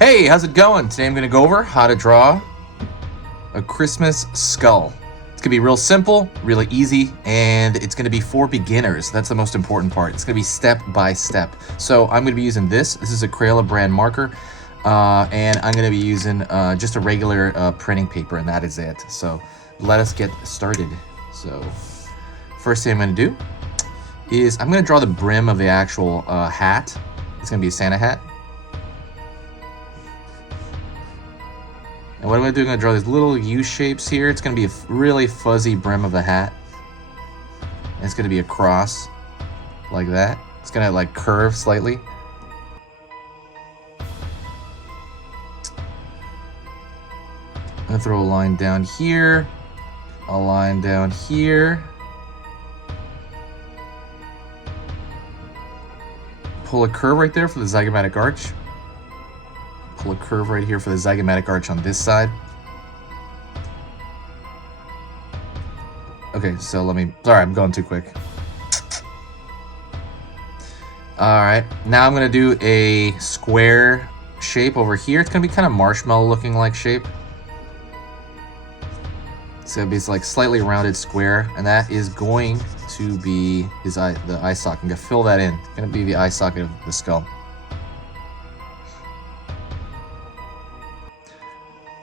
Hey, how's it going? Today I'm going to go over how to draw a Christmas skull. It's going to be real simple, really easy, and it's going to be for beginners. That's the most important part. It's going to be step by step. So I'm going to be using this. This is a Crayola brand marker, and I'm going to be using just a regular printing paper, and that is it. So let us get started. So first thing I'm going to do is I'm going to draw the brim of the actual hat. It's going to be a Santa hat. And what I'm going to do, I'm going to draw these little U shapes here. It's going to be a really fuzzy brim of the hat. And it's going to be a cross like that. It's going to like curve slightly. I'm going to throw a line down here, a line down here. Pull a curve right there for the zygomatic arch. Pull a curve right here for the zygomatic arch on this side. Okay, so sorry, I'm going too quick. Alright, now I'm going to do a square shape over here. It's going to be kind of marshmallow looking like shape. So it's like slightly rounded square, and that is going to be the eye socket. I'm going to fill that in. It's going to be the eye socket of the skull.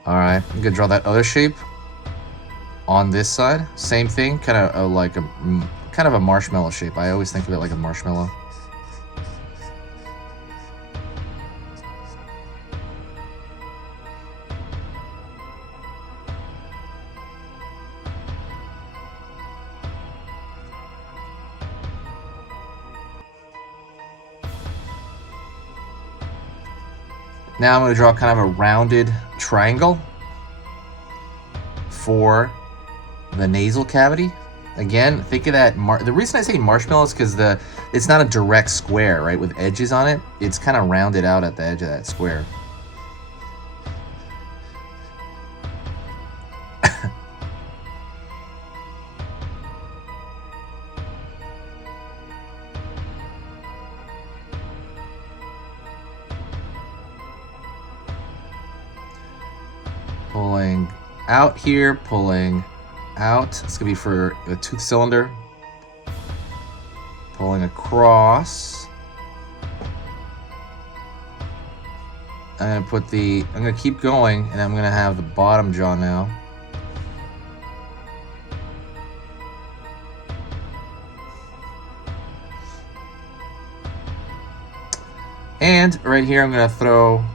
Alright, I'm gonna draw that other shape on this side. Same thing, kind of like a marshmallow shape. I always think of it like a marshmallow. Now I'm going to draw kind of a rounded triangle for the nasal cavity. Again, think of that. The reason I say marshmallow is because it's not a direct square, right, with edges on it. It's kind of rounded out at the edge of that square. Pulling out here, pulling out. It's gonna be for the tooth cylinder. Pulling across. I'm gonna keep going, and I'm gonna have the bottom jaw now. And right here, I'm gonna throw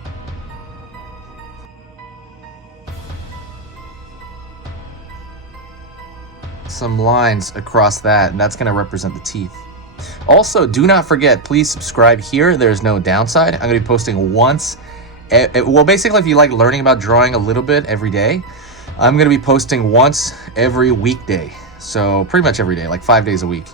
some lines across that, and that's going to represent the teeth. Also, do not forget, please subscribe here. There's no downside. I'm going to be posting once. Well, basically, if you like learning about drawing a little bit every day, I'm going to be posting once every weekday. So pretty much every day, like 5 days a week.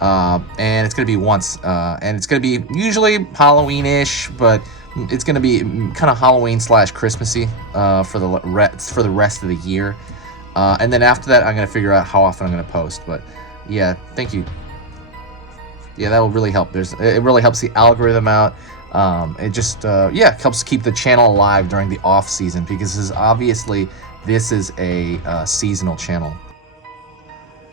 And it's going to be once. And it's going to be usually Halloween-ish, but it's going to be kind of Halloween / Christmassy for the rest of the year. And then after that, I'm going to figure out how often I'm going to post. But yeah, thank you. Yeah, that will really help. It really helps the algorithm out. It just, helps keep the channel alive during the off season, because this is a seasonal channel.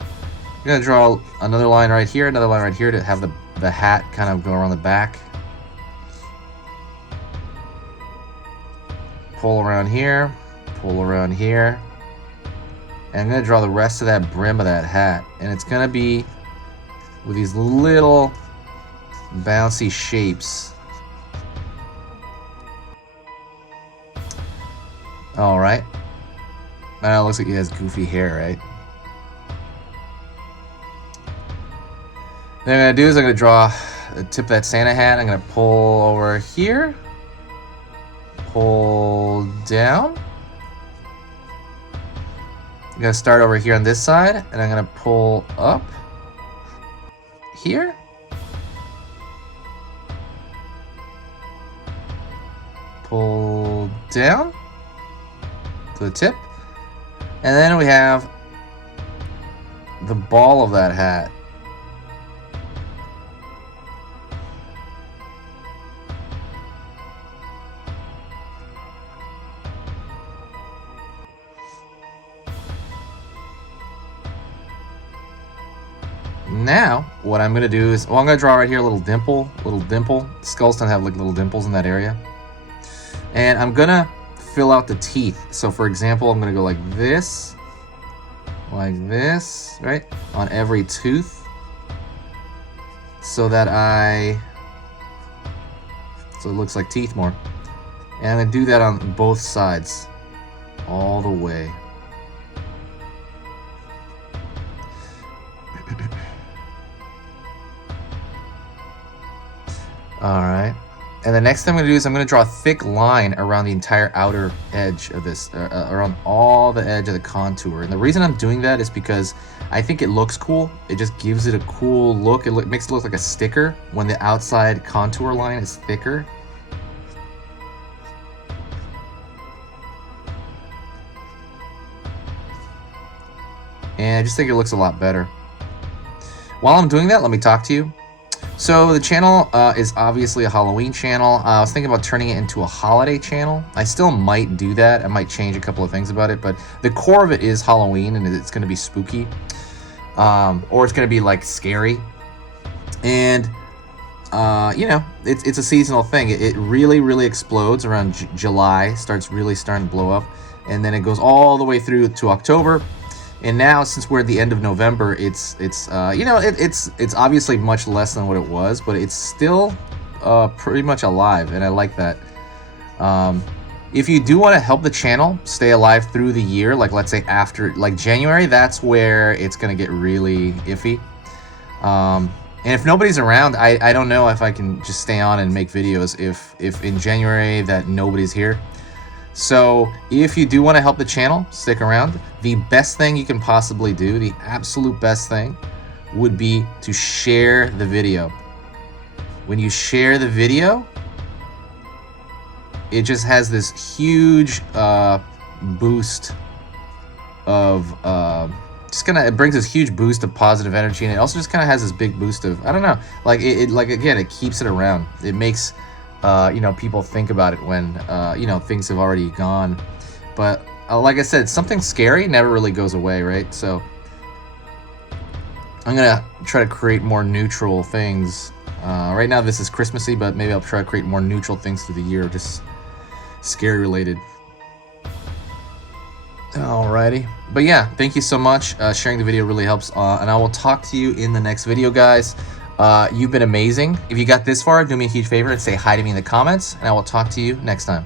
I'm going to draw another line right here, another line right here to have the hat kind of go around the back. Pull around here, pull around here. And I'm going to draw the rest of that brim of that hat. And it's going to be with these little bouncy shapes. Alright. Now it looks like he has goofy hair, right? Then what I'm going to do is I'm going to draw the tip of that Santa hat. I'm going to pull over here. Pull down. I'm going to start over here on this side, and I'm going to pull up here. Pull down to the tip. And then we have the ball of that hat. Now, what I'm gonna do is, well, I'm gonna draw right here a little dimple. Skulls tend to have like little dimples in that area. And I'm gonna fill out the teeth. So for example, I'm gonna go like this, right? On every tooth. So that so it looks like teeth more. And I'm gonna do that on both sides, all the way. Alright, and the next thing I'm going to do is I'm going to draw a thick line around the entire outer edge of this, around all the edge of the contour. And the reason I'm doing that is because I think it looks cool. It just gives it a cool look. It makes it look like a sticker when the outside contour line is thicker. And I just think it looks a lot better. While I'm doing that, let me talk to you. So the channel is obviously a Halloween channel. I was thinking about turning it into a holiday channel. I still might do that. I might change a couple of things about it, but the core of it is Halloween, and it's going to be spooky, or it's going to be like scary. And you know, it's a seasonal thing. It really explodes around July, starting to blow up, and then it goes all the way through to October. And now, since we're at the end of November, it's you know, it's obviously much less than what it was, but it's still pretty much alive, and I like that. If you do want to help the channel stay alive through the year, like let's say after like January, that's where it's gonna get really iffy. And if nobody's around, I don't know if I can just stay on and make videos if in January that nobody's here. So if you do want to help the channel, stick around. The best thing you can possibly do, the absolute best thing, would be to share the video. When you share the video, it just has this huge boost of it brings this huge boost of positive energy, and it also just kind of has this big boost of, I don't know, like like again, it keeps it around. It makes you know, people think about it when you know, things have already gone. But like I said, something scary never really goes away, right? So I'm gonna try to create more neutral things. Right now this is Christmassy, but maybe I'll try to create more neutral things through the year, just scary related. Alrighty, but yeah, thank you so much. Sharing the video really helps, and I will talk to you in the next video, guys. You've been amazing. If you got this far, do me a huge favor and say hi to me in the comments, and I will talk to you next time.